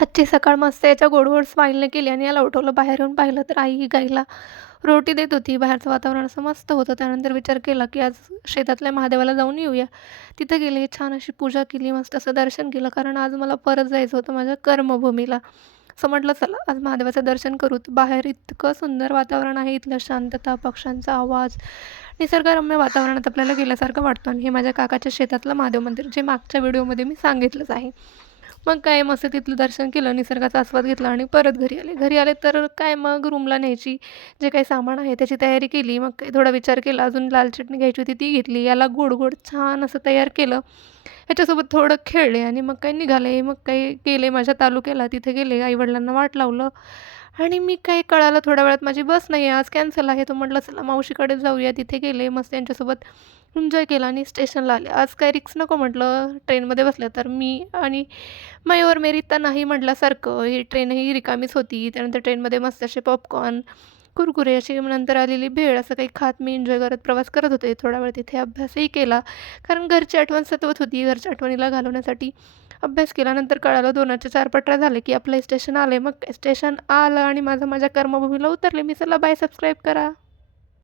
आजची सकाळ मस्त याच्या गोड-गोड स्माईलने केली आणि याला उठवलं. बाहेर येऊन पाहिलं तर आई गाईला रोटी देत होती. बाहेरचं वातावरण असं मस्त होतं. त्यानंतर विचार केला, की आज शेतातल्या महादेवाला जाऊन येऊया. तिथे गेले, छान अशी पूजा केली, मस्त असं दर्शन केलं. कारण आज मला परत जायचं होतं माझ्या कर्मभूमीला. असं म्हटलं चला आज महादेवाचं दर्शन करू. तर बाहेर इतकं सुंदर वातावरण आहे, इथलं शांतता, पक्ष्यांचा आवाज, निसर्गरम्य वातावरणात आपल्याला गेल्यासारखं वाटतं आणि हे माझ्या काकाच्या शेतातलं महादेव मंदिर, जे मागच्या व्हिडिओमध्ये मी सांगितलंच आहे. मग काय मस्त तिथलं दर्शन केलं, निसर्गाचा आस्वाद घेतला आणि परत घरी आले. घरी आले तर काय मग रूमला न्यायची जे काही सामान आहे त्याची तयारी केली. मग काही थोडा विचार केला, अजून लाल चटणी घ्यायची होती ती घेतली. याला गोड-गोड छान असं तयार केलं. ह्याच्यासोबत थोडं खेळले आणि मग काही निघाले. मग काही गेले माझ्या तालुक्याला, तिथे गेले. आई-वडिलांना वाट लावलं आणि मी काही कळालं थोड्या वेळात माझी बस नाही आहे, आज कॅन्सल आहे. तर म्हटलं चला मावशीकडे जाऊया. तिथे गेले, मस्त त्यांच्यासोबत एन्जॉय केला आणि स्टेशनला आले. आज काही रिस्क नको म्हटलं, ट्रेनमध्ये बसले तर मी आणि मयूर मेरी नाही म्हटल्यासारखं ही ट्रेनही रिकामीच होती. त्यानंतर ट्रेनमध्ये मस्त असे पॉपकॉर्न, कुरकुरे अशी नंतर आलेली भेळ असं काही खात मी एन्जॉय करत प्रवास करत होते. थोडा वेळ तिथे अभ्यासही केला. कारण घरची आठवण सतवत होती. घरच्या आठवणीला घालवण्यासाठी अभ्यास केला. नंतर कळालं 2च्या 4 पटऱ्या झाले, की आपलं स्टेशन आलंय. मग स्टेशन आलं आणि माझं माझ्या कर्मभूमीला उतरले मी. चला बाय, सबस्क्राईब करा.